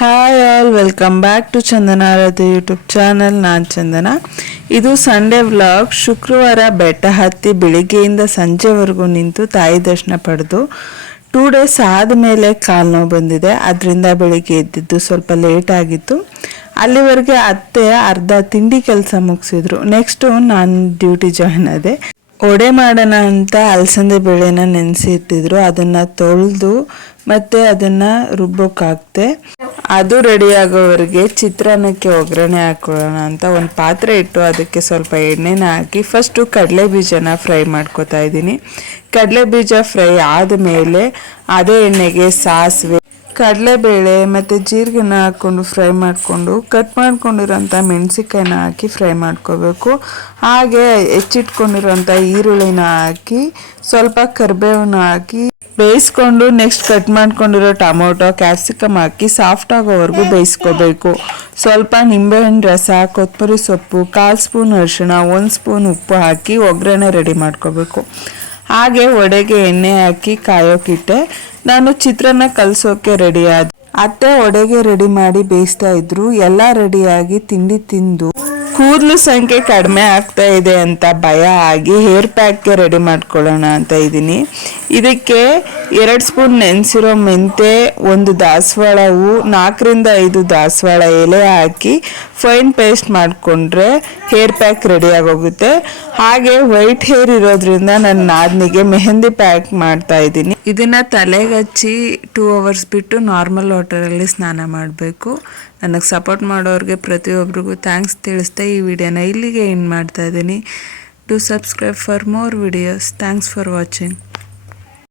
Hi all, welcome back to Chandana Aradhya YouTube channel. ನಾನು ಚಂದನ. ಇದು Sunday vlog. ಶುಕ್ರವಾರ ಬೆಟ್ಟ ಹತ್ತಿ ಬೆಳಿಗ್ಗೆಯಿಂದ ಸಂಜೆವರೆಗೂ ನಿಂತು ತಾಯಿ ದರ್ಶನ ಪಡೆದು 2 ಡೇಸ್ ಆದಮೇಲೆ ಕಾಲು ನೋವು ಬಂದಿದೆ. ಅದರಿಂದ ಬೆಳಿಗ್ಗೆ ಎದ್ದಿದ್ದು ಸ್ವಲ್ಪ ಲೇಟ್ ಆಗಿತ್ತು. ಅಲ್ಲಿವರೆಗೆ ಅತ್ತೆ ಅರ್ಧ ತಿಂಡಿ ಕೆಲಸ ಮುಗಿಸಿದ್ರು. ನೆಕ್ಸ್ಟು ನಾನು ಡ್ಯೂಟಿ ಜಾಯ್ನ್ ಆದೆ. ಒಡೆ ಮಾಡೋಣ ಅಂತ ಅಲಸಂದೆ ಬೇಳೆನ ನೆನೆಸಿ ಇಟ್ಟಿದ್ರು. ಅದನ್ನು ತೊಳೆದು ಮತ್ತು ಅದನ್ನು ರುಬ್ಬೋಕ್ಕಾಗ್ತೆ. ಅದು ರೆಡಿ ಆಗೋವರೆಗೆ ಚಿತ್ರಾನ್ನಕ್ಕೆ ಒಗ್ಗರಣೆ ಹಾಕೊಳ್ಳೋಣ ಅಂತ ಒಂದು ಪಾತ್ರೆ ಇಟ್ಟು ಅದಕ್ಕೆ ಸ್ವಲ್ಪ ಎಣ್ಣೆನ ಹಾಕಿ ಫಸ್ಟು ಕಡಲೆ ಬೀಜನ ಫ್ರೈ ಮಾಡ್ಕೊತಾ ಇದ್ದೀನಿ. ಕಡಲೆ ಬೀಜ ಫ್ರೈ ಆದಮೇಲೆ ಅದೇ ಎಣ್ಣೆಗೆ ಸಾಸಿವೆ, ಕಡಲೆಬೇಳೆ ಮತ್ತು ಜೀರಿಗೆನ ಹಾಕ್ಕೊಂಡು ಫ್ರೈ ಮಾಡಿಕೊಂಡು ಕಟ್ ಮಾಡ್ಕೊಂಡಿರೋಂಥ ಮೆಣಸಿನ್ಕಾಯಿನ ಹಾಕಿ ಫ್ರೈ ಮಾಡ್ಕೋಬೇಕು. ಹಾಗೆ ಹೆಚ್ಚಿಟ್ಕೊಂಡಿರೋಂಥ ಈರುಳ್ಳಿನ ಹಾಕಿ ಸ್ವಲ್ಪ ಕರಿಬೇವನ್ನ ಹಾಕಿ ಬೇಯಿಸ್ಕೊಂಡು ನೆಕ್ಸ್ಟ್ ಕಟ್ ಮಾಡ್ಕೊಂಡಿರೋ ಟೊಮೊಟೊ, ಕ್ಯಾಪ್ಸಿಕಮ್ ಹಾಕಿ ಸಾಫ್ಟ್ ಆಗೋವರೆಗೂ ಬೇಯಿಸ್ಕೋಬೇಕು. ಸ್ವಲ್ಪ ನಿಂಬೆಹಣ್ಣು ರಸ, ಕೊತ್ತಂಬರಿ ಸೊಪ್ಪು, 1/4 ಸ್ಪೂನ್ ಅರಿಶಿಣ, 1 ಸ್ಪೂನ್ ಉಪ್ಪು ಹಾಕಿ ಒಗ್ಗರಣೆ ರೆಡಿ ಮಾಡ್ಕೋಬೇಕು. ಹಾಗೆ ಒಡೆಗೆ ಎಣ್ಣೆ ಹಾಕಿ ಕಾಯೋಕ್ಕಿಟ್ಟೆ. ನಾನು ಚಿತ್ರಾನ್ನ ಕಲಸೋಕೆ ರೆಡಿ ಆದೆ. ಅತ್ತೆ ಒಡೆಗೆ ರೆಡಿ ಮಾಡಿ ಬೇಯಿಸ್ತಾ ಇದ್ರು. ಎಲ್ಲ ರೆಡಿಯಾಗಿ ತಿಂಡಿ ತಿಂದು ಕೂದಲು ಸಂಖ್ಯೆ ಕಡಿಮೆ ಆಗ್ತಾ ಇದೆ ಅಂತ ಭಯ ಆಗಿ ಹೇರ್ ಪ್ಯಾಕ್ಗೆ ರೆಡಿ ಮಾಡ್ಕೊಳ್ಳೋಣ ಅಂತ ಇದ್ದೀನಿ. ಇದಕ್ಕೆ 2 ಸ್ಪೂನ್ ನೆನೆಸಿರೋ ಮೆಂತೆ, 1 ದಾಸವಾಳ ಹೂವು, 4ರಿಂದ 5 ದಾಸವಾಳ ಎಲೆ ಹಾಕಿ ಫೈನ್ ಪೇಸ್ಟ್ ಮಾಡಿಕೊಂಡ್ರೆ ಹೇರ್ ಪ್ಯಾಕ್ ರೆಡಿಯಾಗೋಗುತ್ತೆ. ಹಾಗೆ ವೈಟ್ ಹೇರ್ ಇರೋದ್ರಿಂದ ನನ್ನ ನಾದ್ನಿಗೆ ಮೆಹಂದಿ ಪ್ಯಾಕ್ ಮಾಡ್ತಾ ಇದ್ದೀನಿ. ಇದನ್ನು ತಲೆಗೆ ಹಚ್ಚಿ 2 ಅವರ್ಸ್ ಬಿಟ್ಟು ನಾರ್ಮಲ್ ವಾಟರಲ್ಲಿ ಸ್ನಾನ ಮಾಡಬೇಕು. ನನಗೆ ಸಪೋರ್ಟ್ ಮಾಡೋರಿಗೆ ಪ್ರತಿಯೊಬ್ಬರಿಗೂ ಥ್ಯಾಂಕ್ಸ್ ತಿಳಿಸ್ತಾ ಈ ವಿಡಿಯೋನ ಇಲ್ಲಿಗೆ ಎಂಡ್ ಮಾಡ್ತಾ ಇದ್ದೀನಿ. To subscribe for more videos. Thanks for watching.